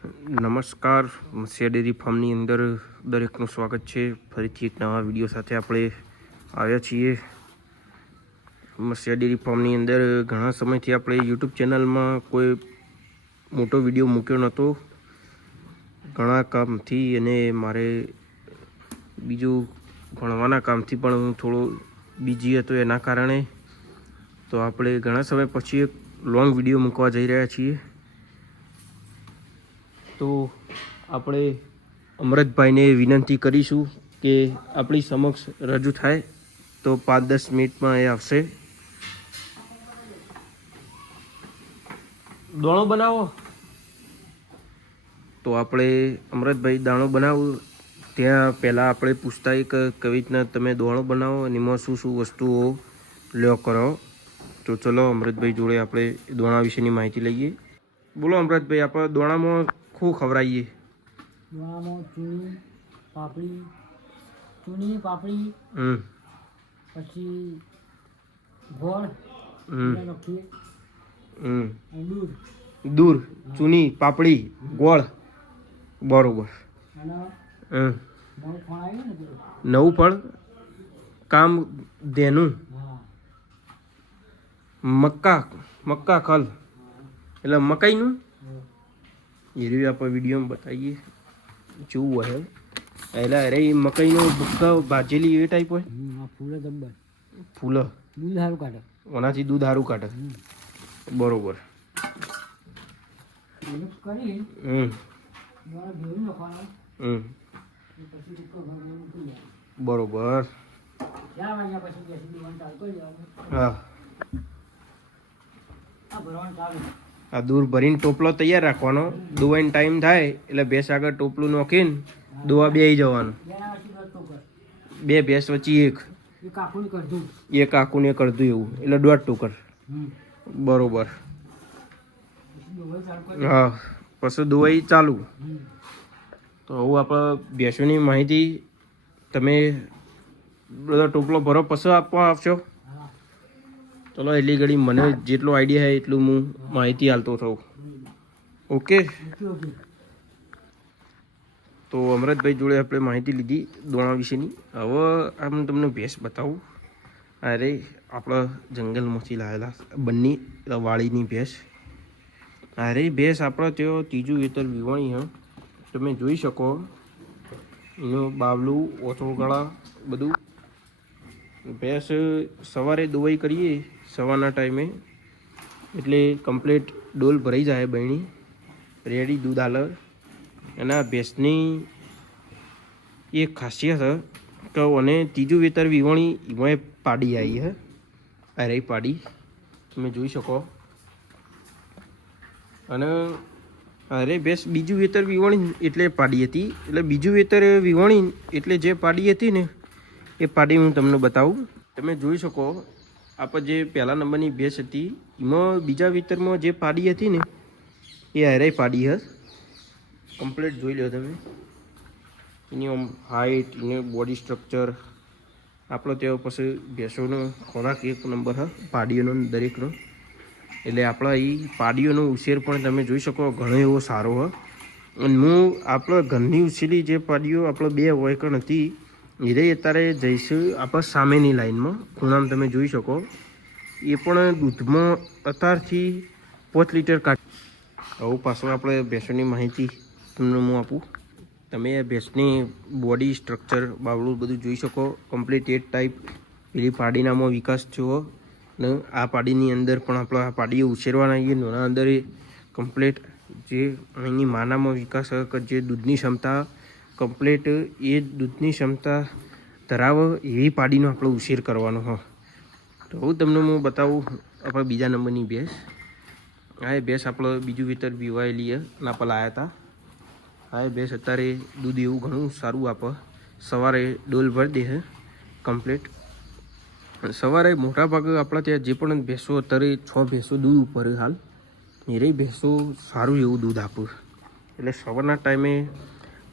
નમસ્કાર, મત્સ્ય ડેરી ફાર્મની અંદર દરેકનું સ્વાગત છે. ફરીથી એક નવા વિડીયો સાથે આપણે આવ્યા છીએ. મત્સ્ય ડેરી ફાર્મની અંદર ઘણા સમયથી આપણે યુટ્યુબ ચેનલમાં કોઈ મોટો વિડીયો મૂક્યો નહોતો, ઘણા કામથી, અને મારે બીજું ભણવાના કામથી પણ હું થોડો બિઝી હતો. એના કારણે તો આપણે ઘણા સમય પછી એક લોંગ વિડીયો મૂકવા જઈ રહ્યા છીએ. તો આપણે અમરતભાઈને વિનંતી કરીશું કે આપણી સમક્ષ રજૂ થાય તો 5-10 મિનિટમાં એ આવશે. દાણો બનાવો. તો આપણે અમરતભાઈ દાણો બનાવું ત્યાં પહેલાં આપણે પૂછતા કે કેવી રીતના તમે દાણો બનાવો અને એમાં શું શું વસ્તુઓ લ્યો કરો. તો ચલો અમરતભાઈ જોડે આપણે દોણા વિશેની માહિતી લઈએ. બોલો અમરતભાઈ, આપણે દોણામાં શું ખવડાવીએ? દોણામાં ચૂની પાપડી પછી ગોળ નાખીએ, દૂધ, ચૂની, પાપડી, ગોળ. બરોબર. અને નવું ફળ આવ્યું ને પેલું નવું ફળ કામ દેનું મક્કા ખલ એટલે મકાઈનું એ રહ્યું આપણે વિડીયોમાં બતાવીએ જેવું હોય. એટલે અરે મકાઈનો ભૂક્કા ભાજેલી એ ટાઈપ હોય. ફૂલે જબ્બર ફૂલ દૂધ સારું કાઢે, ઓનાથી દૂધ સારું કાઢે. બરોબર. મિક્સ કરી દોણા ભેળવી નાખવાના. પછી ટૂંકો ભરવાનું મૂકી જાય. બરોબર. 4 વાગ્યા પછી બેસી દેવાનું ચાલુ કરી દેવાનું. હા, આ ભરવાનું ચાલુ. આ દૂર ભરીને ટોપલો તૈયાર રાખવાનો. દોવાનો ટાઈમ થાય એટલે ભેંસ આગળ ટોપલું નાખીને દોવા બેસી જવાનું. બે ભેંસ વચ્ચે એક આખું કરતું, એક આખું ને કરતું એવું એટલે 1.5 ટોકર. બરોબર. હા, પછી દોવાઈ ચાલુ. તો હવે આપણે ભેંસોની માહિતી તમે બધો ટોપલો ભરો પછી આપવા આવશો. ચલો એટલી ઘડી મને જેટલો આઈડિયા છે એટલું હું માહિતી આપતો થઉં. ઓકે. તો અમરતભાઈ જોડે આપણે માહિતી લીધી દોણા વિશેની. હવે આમ તમને ભેંસ બતાવું. અરે આપણા જંગલમાંથી લાવેલા બંને વાળીની ભેંસ. અરે ભેંસ આપણે ત્યાં ત્રીજું વેતર વિવાણી છે. તમે જોઈ શકો એનું બાવલું, ઓથોગળા બધું. ભેંસ સવારે દોવાઈ કરીએ સવારના ટાઈમે એટલે કમ્પ્લીટ ડોલ ભરાઈ જાય, બહેણી રેડી દૂધ આલે. એના ભેંસની એક ખાસિયત કે અને ત્રીજું વેતર વિવાણી એમાં પાડી આવી છે. અરે પાડી તમે જોઈ શકો. અને અરે ભેંસ બીજું વેતર વિવાણી એટલે પાડી હતી. એટલે બીજું વેતર વિવાણી એટલે જે પાડી હતી ને એ પાડી હું તમને બતાવું. તમે જોઈ શકો આપણે જે પહેલા નંબરની ભેંસ હતી એમાં બીજા વેતરમાં જે પાડી હતી ને એ અરે પાડી હશે. કમ્પ્લીટ જોઈ લો તમે એની આમ હાઇટ, એનું બોડી સ્ટ્રક્ચર. આપણો તેઓ પછી ભેંસોનો ખોરાક એક નંબર હ પાડીઓનો દરેકનો. એટલે આપણા એ પાડીઓનો ઉછેર પણ તમે જોઈ શકો ઘણો એવો સારો હ. અને હું આપણા ઘરની ઉછેરી જે પાડીઓ આપણે 2 વયકણ હતી એ રહી અત્યારે જઈશું આપણે સામેની લાઈનમાં ખૂણામાં તમે જોઈ શકો. એ પણ દૂધમાં અત્યારથી 5 લીટર કાઢ. હવે પાછું આપણે ભેંસોની માહિતી તમને હું આપું. તમે ભેંસની બોડી સ્ટ્રક્ચર, બાવળું બધું જોઈ શકો. કમ્પ્લીટ એ ટાઈપ પેલી પાડીનામાં વિકાસ થયો. ને આ પાડીની અંદર પણ આપણે આ પાડીઓ ઉછેરવાના આવીએ એના અંદર એ કમ્પ્લીટ જે અહીંની માનામાં વિકાસ જે દૂધની ક્ષમતા કમ્પ્લીટ એ દૂધની ક્ષમતા ધરાવે એવી પાડીનો આપણે ઉછેર કરવાનો હોય. તો હું તમને હું બતાવું આપણે બીજા નંબરની ભેંસ. આ એ ભેંસ આપણે બીજું વેતર પીવાયેલી ના પર લાવ્યા હતા. આ એ ભેંસ અત્યારે દૂધ એવું ઘણું સારું આપે. સવારે ડોલ ભરી દે છે કમ્પ્લીટ. સવારે મોટા ભાગે આપણા ત્યાં જે પણ ભેંસો અત્યારે 6 ભેંસો દૂધ ઉપર હાલ એ રહી ભેંસો સારું એવું દૂધ આપે. એટલે સવારના ટાઈમે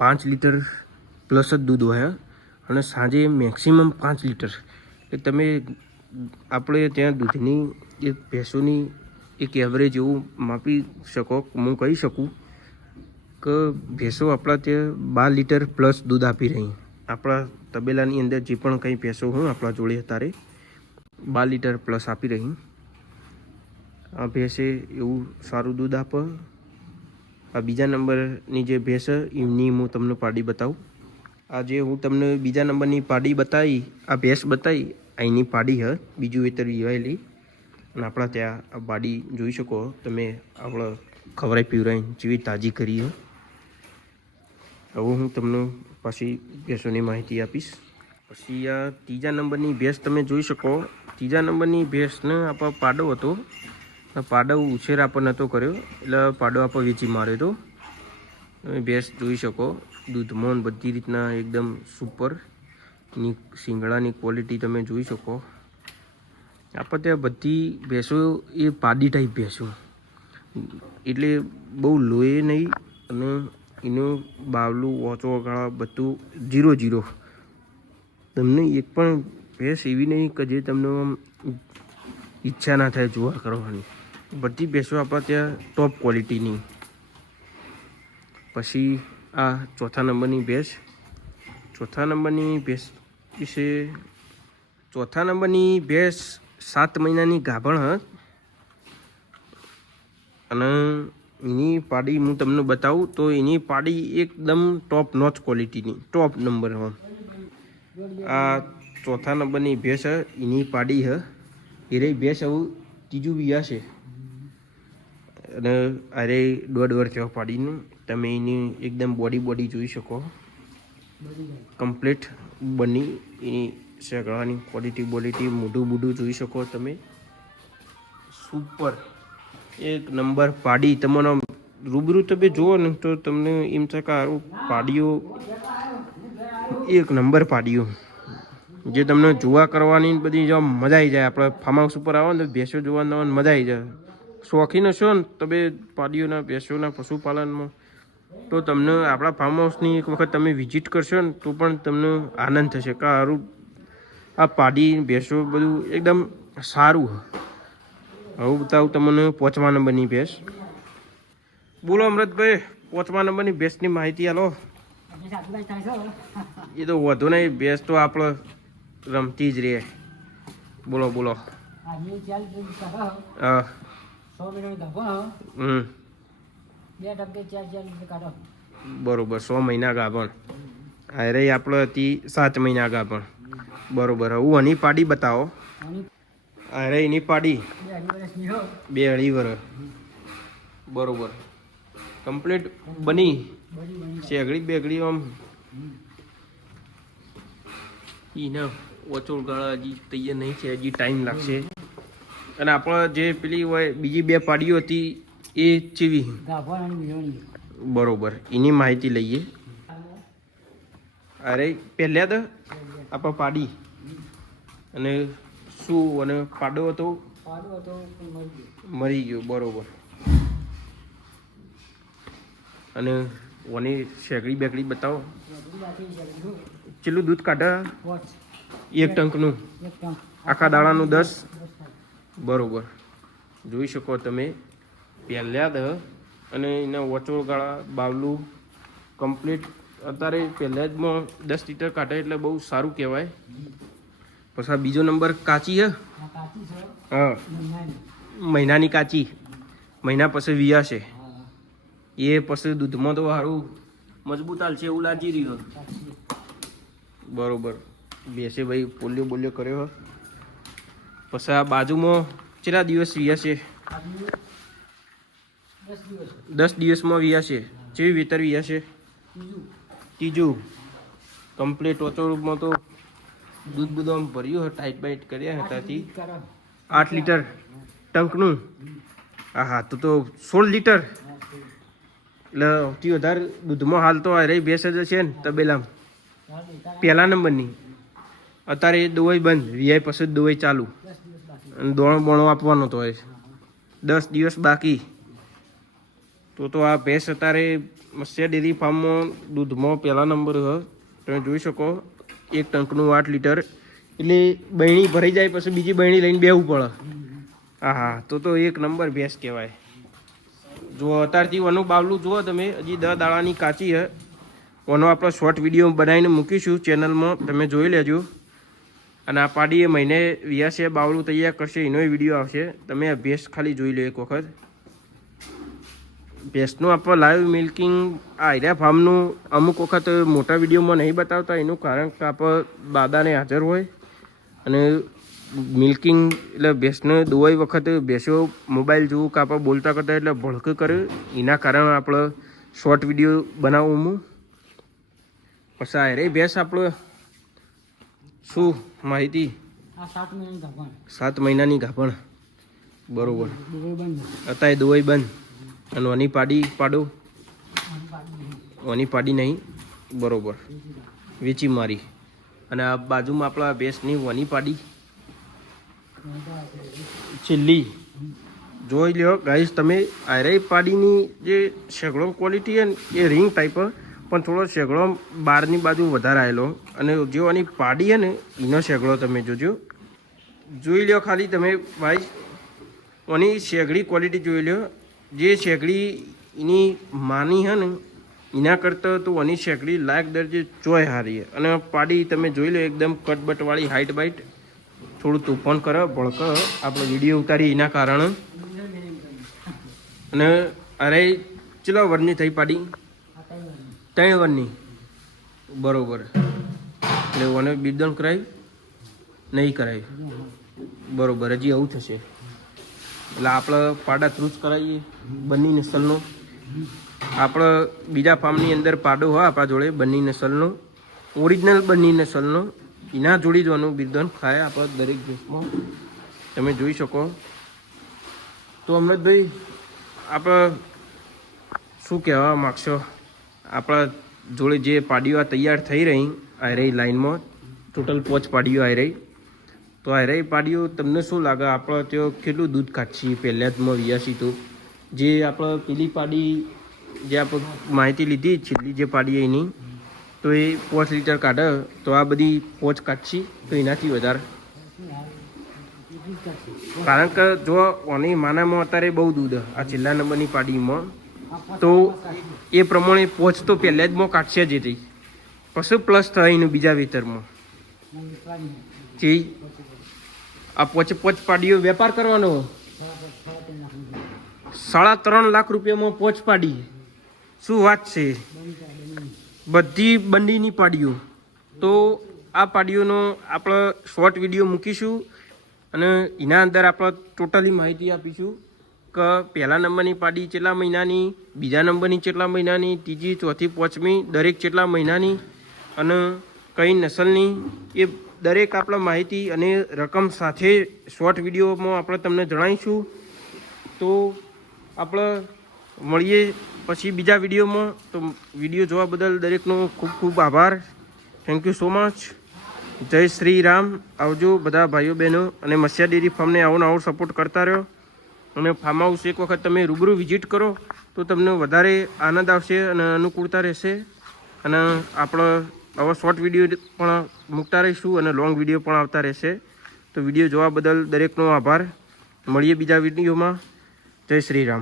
5 લીટર પ્લસ જ દૂધ હોય અને સાંજે મેક્સિમમ 5 લીટર. એટલે તમે આપણે ત્યાં દૂધની એ ભેંસોની એક એવરેજ એવું માપી શકો. હું કહી શકું કે ભેંસો આપણા ત્યાં 12 લીટર પ્લસ દૂધ આપી રહી. આપણા તબેલાની અંદર જે પણ કંઈ ભેંસો હોય આપણા જોડે અત્યારે 12 લીટર પ્લસ આપી રહી. આ ભેંસે એવું સારું દૂધ આપે. આ બીજા નંબરની જે ભેંસ એમની હું તમને પાડી બતાવું. આ જે હું તમને બીજા નંબરની પાડી બતાવી, આ ભેંસ બતાવી, અહીંની પાડી હ બીજું વેતર વિવાયેલી. અને આપણા ત્યાં આ પાડી જોઈ શકો તમે. આપણે ખવડાવી પીવડાવી જેવી તાજી કરી હ. હવે હું તમને પાછી ભેંસોની માહિતી આપીશ. પછી આ ત્રીજા નંબરની ભેંસ તમે જોઈ શકો. ત્રીજા નંબરની ભેંસને આપણો પાડો હતો. પાડો ઉછેર આપણને નહોતો કર્યો એટલે પાડો આપણે વેચી માર્યો હતો. તમે ભેંસ જોઈ શકો દૂધમાં બધી રીતના એકદમ સુપર. એની શિંગડાની ક્વોલિટી તમે જોઈ શકો. આપણે ત્યાં બધી ભેંસો એ પાડી ટાઈપ ભેંસો, એટલે બહુ લોહી નહીં અને એનું બાવલું ઓછો ગાળા બધું 0-0. તમને એક પણ ભેંસ એવી નહીં કે જે તમને ઈચ્છા ના થાય જોવા કરવાની. બધી ભેંસો આપણા ત્યાં ટોપ ક્વોલિટીની. પછી આ ચોથા નંબરની ભેંસ. ચોથા નંબરની ભેંસ વિશે, ચોથા નંબરની ભેંસ 7 મહિનાની ગાભણ હ. અને એની પાડી હું તમને બતાવું તો એની પાડી એકદમ ટોપ નોચ ક્વોલિટીની, ટોપ નંબર હ. આ ચોથા નંબરની ભેંસ એની પાડી હ. એ રહી ભેંસ આવું ત્રીજું વિયા છે. અને અરે 1.5 વર્ષ થયો પાડીનું. તમે એની એકદમ બોડી જોઈ શકો. કમ્પ્લીટ બની એની શેગડાની ક્વોલિટી મોઢું જોઈ શકો તમે. સુપર એક નંબર પાડી. તમને રૂબરૂ તમે જુઓ ને તો તમને એમ છે કે સારું પાડીઓ એક નંબર પાડીઓ, જે તમને જોવા કરવાની બધી જો મજા આવી જાય. આપણે ફાર્મ હાઉસ ઉપર આવો ને ભેંસો જોવાની મજા આવી જાય. શોખીન હશો ને તમે પાડીઓના ભેંસોના પશુપાલનમાં તો તમને આપણા ફાર્મ હાઉસની એક વખત તમે વિઝિટ કરશો ને તો પણ તમને આનંદ થશે કે સારું આ પાડી ભેંસો બધું એકદમ સારું. હવે બતાવું તમને 5મા નંબરની ભેંસ. બોલો અમૃતભાઈ, 5મા નંબરની ભેંસની માહિતી આલો. એ તો વધુ નહીં, ભેંસ તો આપણે રમતી જ રહે. બોલો. હા. 100 મહિનાની ગાભણ. બરોબર. 100 મહિના ગાભણ. અરે આપણે હતી 7 મહિના ગાભણ. બરોબર. હું આની પાડી બતાવો. અરે એની પાડી 2.5 વર્ષ. બરોબર. કમ્પ્લીટ બની શેગડી બેગડી આમ એને ઓછો ગાળા હજી તૈયાર નહીં છે, હજી ટાઈમ લાગશે. અને આપણે જે પેલી હોય બીજી 2 પાડીઓ હતી એ ચેવી? બરોબર. એની માહિતી લઈએ. અરે પહેલા તો આપણે પાડી અને શું અને પાડો હતો મરી ગયો. બરોબર. અને ઓની શેગડી બેગડી બતાવો. કેટલું દૂધ કાઢે? 1 ટંકનું આખા દાડાનું 10. બરોબર. જોઈ શકો તમે પહેલા દ અને એના વચોળ ગાળા બાવલું કમ્પ્લીટ. અત્યારે પહેલા જમાં 10 લીટર કાઢે એટલે બહુ સારું કહેવાય. પછી આ બીજો નંબર કાચી હે. હા, મહિનાની કાચી. મહિના પછી વિયાશે. એ પછી દૂધમાં તો સારું મજબૂત હાલશે એવું લાગી રહ્યું. બરોબર. બેસે ભાઈ પોલિયો કર્યો. પછી આ બાજુમાં કેટલા દિવસ વિયાશે? 10 દિવસમાં વિયાશે. કેવી વેતર વિયાશે? ત્રીજું. કમ્પ્લીટ ઓચોમાં તો દૂધ બધું આમ ભર્યું ટાઈટ બાઈટ કર્યા હતાથી 8 લીટર ટંકનું. હા તો 16 લીટર. એટલે સૌથી વધારે દૂધમાં હાલ તો આ રહી ભેંસ જ છે ને તબેલામાં. પહેલા નંબરની. અત્યારે દવાઈ બંધ, વીઆઈ પછી દવાઈ ચાલુ. અને દોણો આપવાનો તો હોય 10 દિવસ બાકી. તો આ ભેંસ અત્યારે મત્સ્ય ડેરી ફાર્મમાં દૂધમાં પહેલા નંબર હ. તમે જોઈ શકો 1 ટંકનું 8 લીટર. એટલે બહેણી ભરાઈ જાય પછી બીજી બહેણી લઈને બેવું પડે. હા તો 1 નંબર ભેંસ કહેવાય. જો અત્યારથી ઓનું બાવલું જુઓ તમે, હજી 10 દાડાની કાચી છે. ઓનો આપણો શોર્ટ વિડીયો બનાવીને મૂકીશું ચેનલમાં, તમે જોઈ લેજો. અને આ પાડીએ મહિને વ્યાસે બાવલું તૈયાર કરશે એનો વિડીયો આવશે. તમે આ ભેંસ ખાલી જોઈ લો એક વખત. ભેંસનું આપણે લાઈવ મિલ્કિંગ આ આયરા ફાર્મનું અમુક વખત મોટા વિડીયોમાં નહીં બતાવતા, એનું કારણ કે આપણે દાદાને હાજર હોય અને મિલ્કિંગ એટલે ભેંસને દોવાઈ વખતે ભેંસો મોબાઈલ જોવું કે આપણે બોલતા કરતા એટલે ભડક કરે, એના કારણે આપણે શોર્ટ વિડીયો બનાવું હું. પછી આ રે ભેંસ આપણે શું માહિતી, આ 7 મહિનાની ગાભણ. 7 મહિનાની ગાભણ, બરોબર. દુબઈ બંધ. અત્યારે દોવાઈ બંધ. અને ઓની પાડી પાડો, આની પાડી નહીં. ઓની પાડી નહીં, બરોબર, વેચી મારી. અને આ બાજુમાં આપણા ભેંસની ઓની પાડી છેલ્લી જોઈ લ્યો ગાઈસ તમે. આયરાઈ પાડીની જે શેગડો ક્વોલિટી છે ને એ રિંગ ટાઈપ, પણ થોડો શેગડો બહારની બાજુ વધારે આવેલો. અને જે ઓની પાડી છે ને એનો શેગડો તમે જોજો, જોઈ લ્યો ખાલી તમે ભાઈ. ઓની શેગડી ક્વોલિટી જોઈ લ્યો. જે શેગડી એની માની છે ને એના કરતાં તો ઓની શેગડી લાયક દરજે ચોય હારી. અને પાડી તમે જોઈ લો એકદમ કટબટવાળી, હાઈટ બાઈટ, થોડું તોફાન કરે, ભળક. આપણે વિડીયો ઉતારી એના કારણે. અને અરે ચલો વરની થઈ પાડી, 3 વરની, બરોબર. એટલે ઓને બિરદણ કરાય નહીં કરાય, બરોબર. હજી આવું થશે એટલે આપણે પાડા થ્રુ જ કરાવીએ બંને નસલનો. આપણે બીજા ફાર્મની અંદર પાડો હોય આપણા જોડે બંને નસલનો, ઓરિજિનલ બંને નસલનો, એના જોડી જવાનું બિરદણ ખાય આપણે દરેક દેશમાં, તમે જોઈ શકો. તો અમૃતભાઈ આપણે શું કહેવા માગશો? આપણા જોડે જે પાડીઓ તૈયાર થઈ રહી આ રહી લાઈનમાં, ટોટલ 5 પાડીઓ આવી રહી. તો આ રહી પાડીઓ તમને શું લાગે? આપણે ત્યાં કેટલું દૂધ કાઢશી પહેલાંમાં વ્યાસી? તો જે આપણે પેલી પાડી જે આપણે માહિતી લીધી છેલ્લી જે પાડી એની, તો એ 5 લીટર કાઢે, તો આ બધી 5 કાઢશી તો એનાથી વધારે? કારણ કે જો ઓની માનામાં અત્યારે બહુ દૂધ આ છેલ્લા નંબરની પાડીમાં, તો એ પ્રમાણે 5 તો પહેલાં જ માં કાઢશે જ હતી, પછી પ્લસ થાય એનું બીજા વેતરમાં. જે આ 5 પાડીઓ વેપાર કરવાનો 3.5 લાખ રૂપિયામાં 5 પાડી, શું વાત છે? બધી બંડીની પાડીઓ. તો આ પાડીઓનો આપણે શોર્ટ વિડીયો મૂકીશું અને એના અંદર આપણે ટોટલી માહિતી આપીશું કે પહેલા નંબરની પાડી કેટલા મહિનાની, બીજા નંબરની કેટલા મહિનાની, ત્રીજી, ચોથી, 5મી દરેક કેટલા મહિનાની અને કઈ નસલની, એ દરેક આપણે માહિતી અને રકમ સાથે શોર્ટ વિડીયોમાં આપણે તમને જણાવીશું. તો આપણે મળીએ પછી બીજા વિડીયોમાં. તો વિડીયો જોવા બદલ દરેકનો ખૂબ ખૂબ આભાર. Thank you so much. જય શ્રી રામ. આવજો બધા ભાઈઓ બહેનો. અને મત્સ્ય ડેરી ફાર્મને આવો ને આવો સપોર્ટ કરતા રહ્યો. અને ફાર્મ હાઉસ એક વખત તમે રૂબરૂ વિઝિટ કરો તો તમને વધારે આનંદ આવશે અને અનુકૂળતા રહેશે. અને આપણે આવા શોર્ટ વિડીયો પણ મૂકતા રહીશું અને લોંગ વિડીયો પણ આવતા રહેશે. તો વિડીયો જોવા બદલ દરેકનો આભાર. મળીએ બીજા વિડીયોમાં. જય શ્રી રામ.